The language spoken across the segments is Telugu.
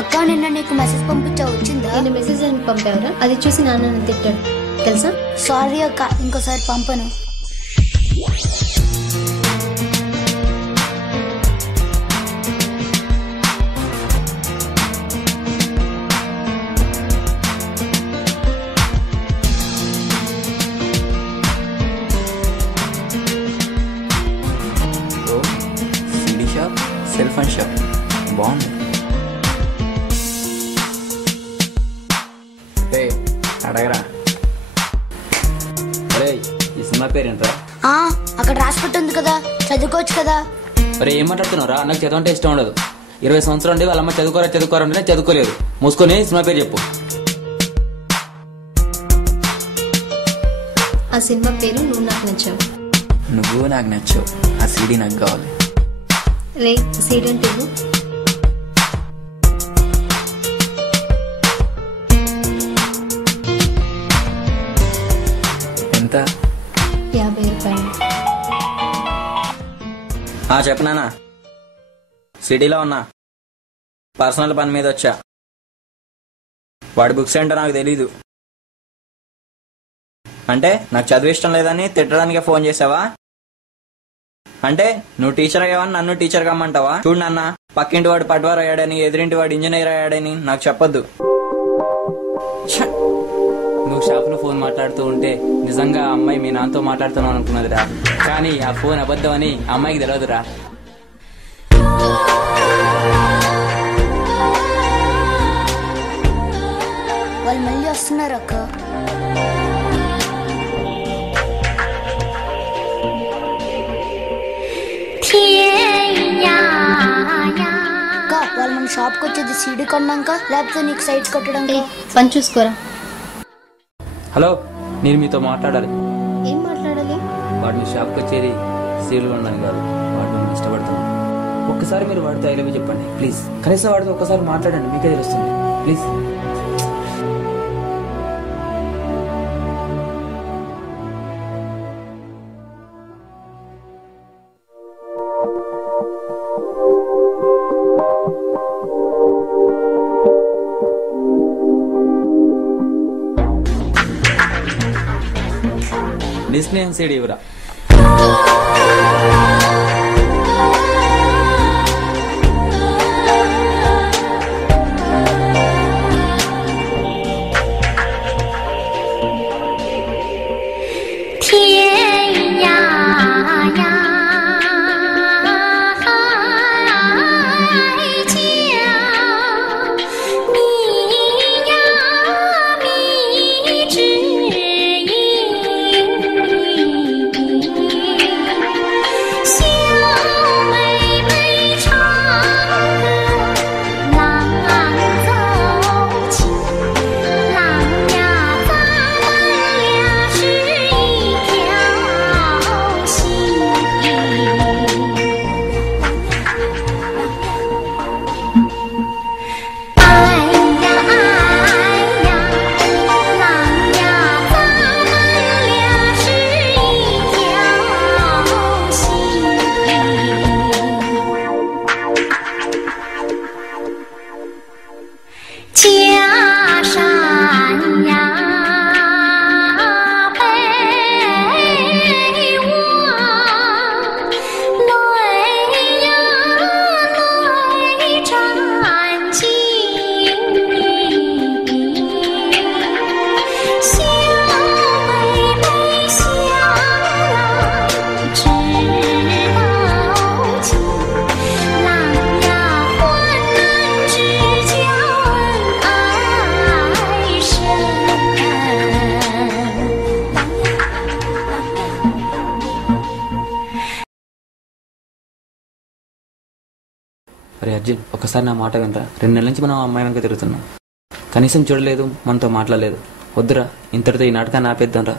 అక్క నిన్న నీకు మెసేజ్ పంపించా, వచ్చిందా? నేను మెసేజ్ అని పంపావరా? అది చూసి నాన్న తిట్టాడు తెలుసా? సారీ అక్క, ఇంకోసారి పంపను. సెల్ ఫోన్ షాప్ బాగుంది. అడగరా. అరే ఈ సినిమా పేరేంట్రా? అక్కడ రాసిపెట్టి ఉంది కదా, చదువుకోవచ్చు కదా. అరే ఏం మాట్లాడుతున్నారా? నాకు చదవంటే ఇష్టం ఉండదు. 20 సంవత్సరాలు ఉండి వాళ్ళమ్మ చదువుకోరంటే చదువుకోలేదు. మూసుకొని సినిమా పేరు చెప్పు. ఆ సినిమా పేరు నువ్వు నాకు నచ్చావు. నువ్వు నాకు నచ్చావు. ఆ సీడీ నాకు కావాలి. రే సీడీ అంటే ఎంత? 50 రూపాయలు. చెప్పనానా? సిటీలో ఉన్నా, పర్సనల్ పని మీద వచ్చా. వాడి బుక్స్ ఏంటో నాకు తెలీదు. అంటే నాకు చదువు ఇష్టం లేదని తిట్టడానికే ఫోన్ చేసావా? అంటే నువ్వు టీచర్ అయ్యావని నన్ను టీచర్ కమ్మంటావా? చూడు నాన్న, పక్కింటి వాడు పట్వారు అయ్యాడని, ఎదురింటి వాడు ఇంజనీర్ అయ్యాడని నాకు చెప్పొద్దు. నువ్వు షాప్లో ఫోన్ మాట్లాడుతూ ఉంటే నిజంగా ఆ అమ్మాయి మీ నాన్నతో మాట్లాడుతున్నావు అనుకున్నదిరా. కానీ ఆ ఫోన్ అబద్ధం అని అమ్మాయికి తెలియదురా. వాళ్ళు మళ్ళీ వస్తున్నారు అక్క. వాళ్ళు మన షాప్ కి వచ్చేది సీడీ కొన్నాక, లేకపోతే నీకు సైడ్స్ కొట్టడం. పని చూసుకోరా. హలో, నేను మీతో మాట్లాడాలి. ఏం మాట్లాడాలి? వాడు మీ షాప్కి వచ్చేది సీడీలు కొనడానికి కాదు, వాడు మిమ్మల్ని ఇష్టపడుతున్నాడు. ఒక్కసారి మీరు వాడితో ఐ లవ్ యూ చెప్పండి ప్లీజ్. కనీసం వాడితో ఒక్కసారి మాట్లాడండి, మీకే తెలుస్తుంది ప్లీజ్. నీ స్నేహం సీడీ ఇవ్వరా. అరే అర్జున్, ఒక్కసారి నా మాట వినరా. 2 నెలల నుంచి మనం అమ్మాయి వెనక తిరుగుతున్నాం. కనీసం చూడలేదు, మనతో మాట్లాడలేదు. వద్దురా, ఇంతటితో ఈ నాటకాన్ని ఆపేద్దాం రా.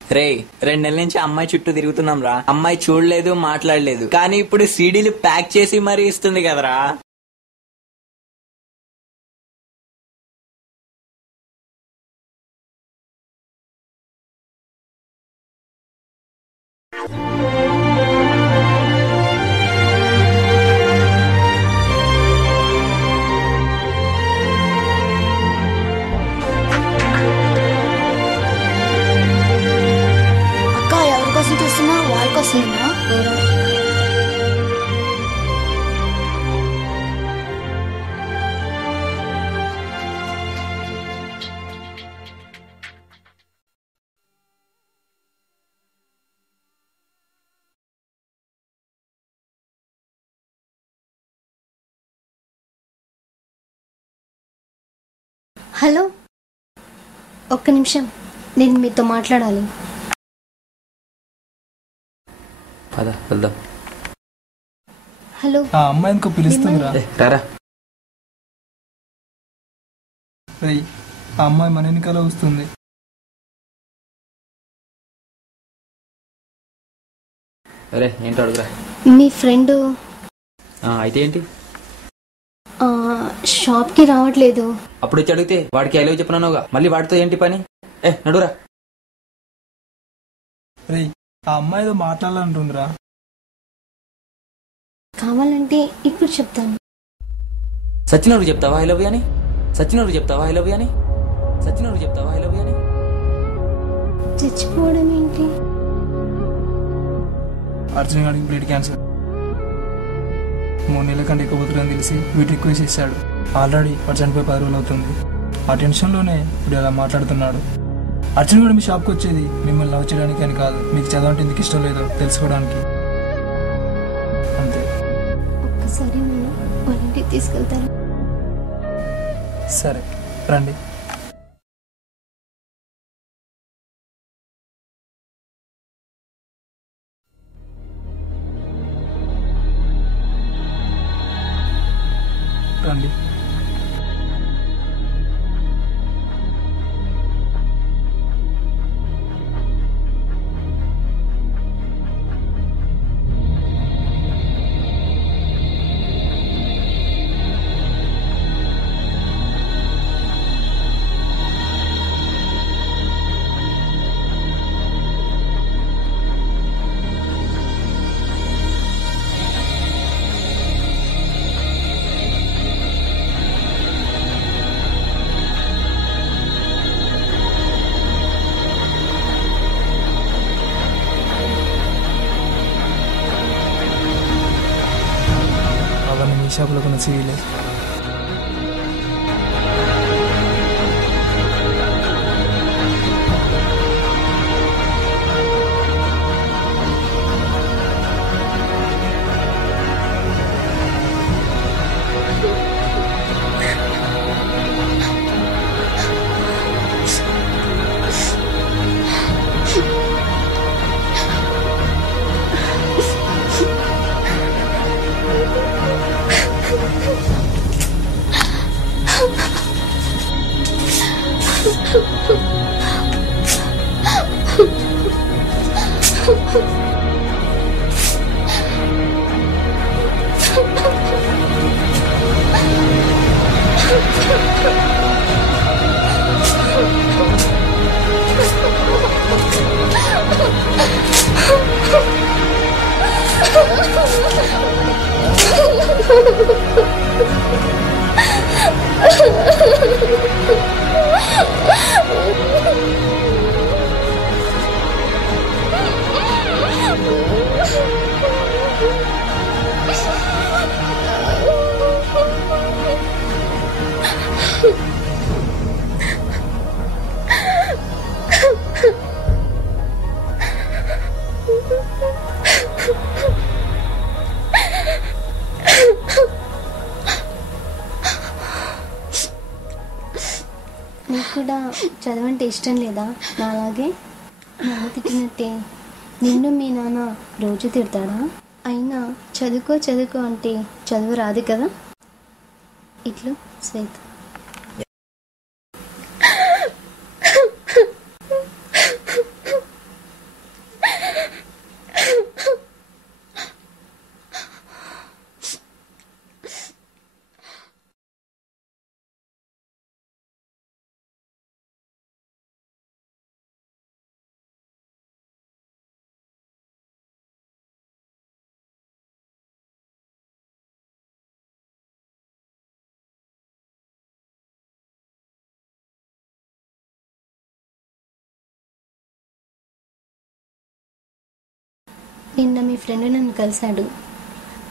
రే 2 నెలల నుంచి అమ్మాయి చుట్టూ తిరుగుతున్నాం రా. అమ్మాయి చూడలేదు, మాట్లాడలేదు, కానీ ఇప్పుడు సీడీలు ప్యాక్ చేసి మరీ ఇస్తుంది కదరా. హలో, ఒక్క నిమిషం, నేను మీతో మాట్లాడాలి. పద వెళ్దాం. హలో, ఆ అమ్మాయి ఎందుకో పిలుస్తుందిరా. రారా. రేయ్, ఆ అమ్మాయి మన వెనకాల వస్తుంది. అరే ఏంటో అడుగురా. మీ ఫ్రెండ్ అయితే ఏంటి? షాప్కి రావట్లేదు. అప్పుడు వచ్చి అడిగితే వాడికి ఐ లవ్ చెప్పినావుగా, మళ్ళీ వాడితో ఏంటి పని? నడురా. రేయ్, ఆ అమ్మాయి ఏదో మాట్లాడాలంటుందిరా. కావాలంటే ఇప్పుడు చెప్తాను. సచ్చినోడు చెప్తావా ఐ లవ్ యూ అని? సచ్చినోడు చెప్తావా ఐ లవ్ యూ అని? సచ్చినోడు చెప్తావా ఐ లవ్ యూ అని? చచ్చిపోవడం ఏంటి? అర్జున్ గారికి బ్లడ్ క్యాన్సర్ 3 నెలల కంటే ఎక్కువ బతుకులని తెలిసి వీటి రిక్వెస్ట్ చేశాడు. ఆల్రెడీ వాడు చనిపోయి 10 రోజులు అవుతుంది. ఆ టెన్షన్లోనే ఇప్పుడు అలా మాట్లాడుతున్నాడు. అర్జున్ గారు మీ షాప్కి వచ్చేది మిమ్మల్ని లవ్ చేయడానికి అని కాదు, మీకు చదవంటే ఎందుకు ఇష్టం లేదో తెలుసుకోవడానికి అంతే. ఒక్కసారి నన్ను వాళ్ళ ఇంటికి తీసుకెళ్తాను. సరే రండి. రండి. అవన్నీ మీ షాప్లో కొన్ని సీలే. నీకు కూడా చదవంటే ఇష్టం లేదా? నాలాగే నాన్న తిట్టినట్టే నిన్ను మీ నాన్న రోజు తిడతాడా? అయినా చదువుకో చదువుకో అంటే చదువు రాదు కదా. ఇట్లు శ్వేత. నిన్న మీ ఫ్రెండ్ నన్ను కలిశాడు.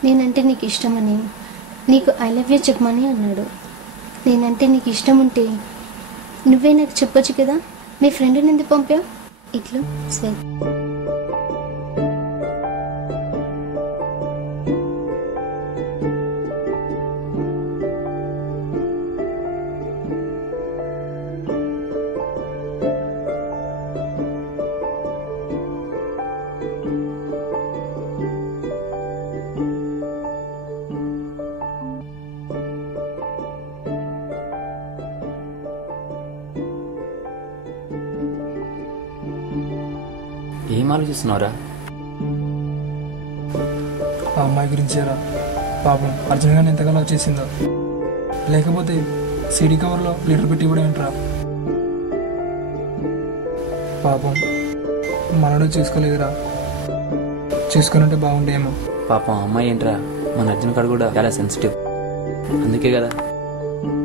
నేనంటే నీకు ఇష్టమని, నీకు ఐ లవ్ యూ చెప్పమని అన్నాడు. నేనంటే నీకు ఇష్టం ఉంటే నువ్వే నాకు చెప్పొచ్చు కదా. మీ ఫ్రెండ్ని ఎందుకు పంపావు? ఇట్లు శ్వేత. ఏం ఆలోచిస్తున్నావురా? ఆ అమ్మాయి గురించేరా. పాపం అర్జున్ గారిని ఎంతగానో వచ్చేసిందో. లేకపోతే సీడీ కవర్లో లీటర్ పెట్టి కూడా ఏంట్రా. పాపం మనడు చూసుకోలేదురా. చూసుకుని బాగుండేమో. పాపం అమ్మాయి ఏంట్రా, మన అర్జున్ కాడు కూడా చాలా సెన్సిటివ్. అందుకే కదా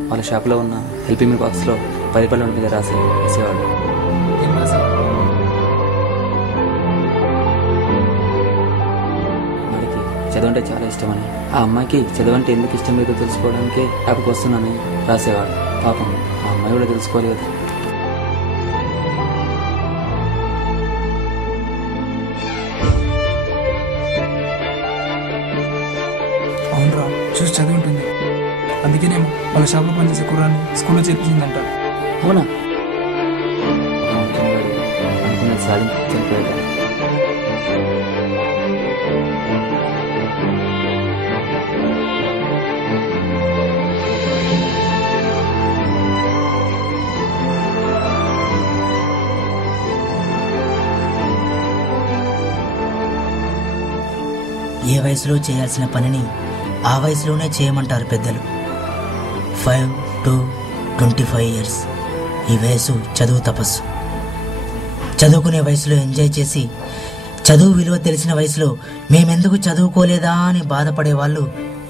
వాళ్ళ షాప్లో ఉన్న హెల్పింగ్ మీ బాక్స్లో 10 రూపాయల మీద వేసేవాడు. ఏం రాసావు? వాడికి చదువు అంటే చాలా ఇష్టమని, ఆ అమ్మాయికి చదువు అంటే ఎందుకు ఇష్టం లేదో తెలుసుకోవడానికి యాప్కి వస్తున్నానని రాసేవాడు. పాపం ఆ అమ్మాయి కూడా తెలుసుకోవాలి కదా. అవునరా, చూసి చదివి ఉంటుంది. అందుకేనేమో వాళ్ళ షాప్లో పనిచేసే కుర్రాన్ని స్కూల్లో చేర్పించిందంట. అవునా? అనుకున్నది సాధించకపోయాడు. ఏ వయసులో చేయాల్సిన పనిని ఆ వయసులోనే చేయమంటారు పెద్దలు. 5 to 25 years ఈ వయసు చదువు తపస్సు. చదువుకునే వయసులో ఎంజాయ్ చేసి, చదువు విలువ తెలిసిన వయసులో మేమెందుకు చదువుకోలేదా అని బాధపడే వాళ్ళు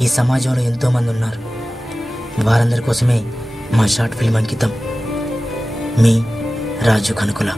ఈ సమాజంలో ఎంతోమంది ఉన్నారు. వారందరి కోసమే మా షార్ట్ ఫిల్మ్ అంకితం. మీ రాజు కనుకుల.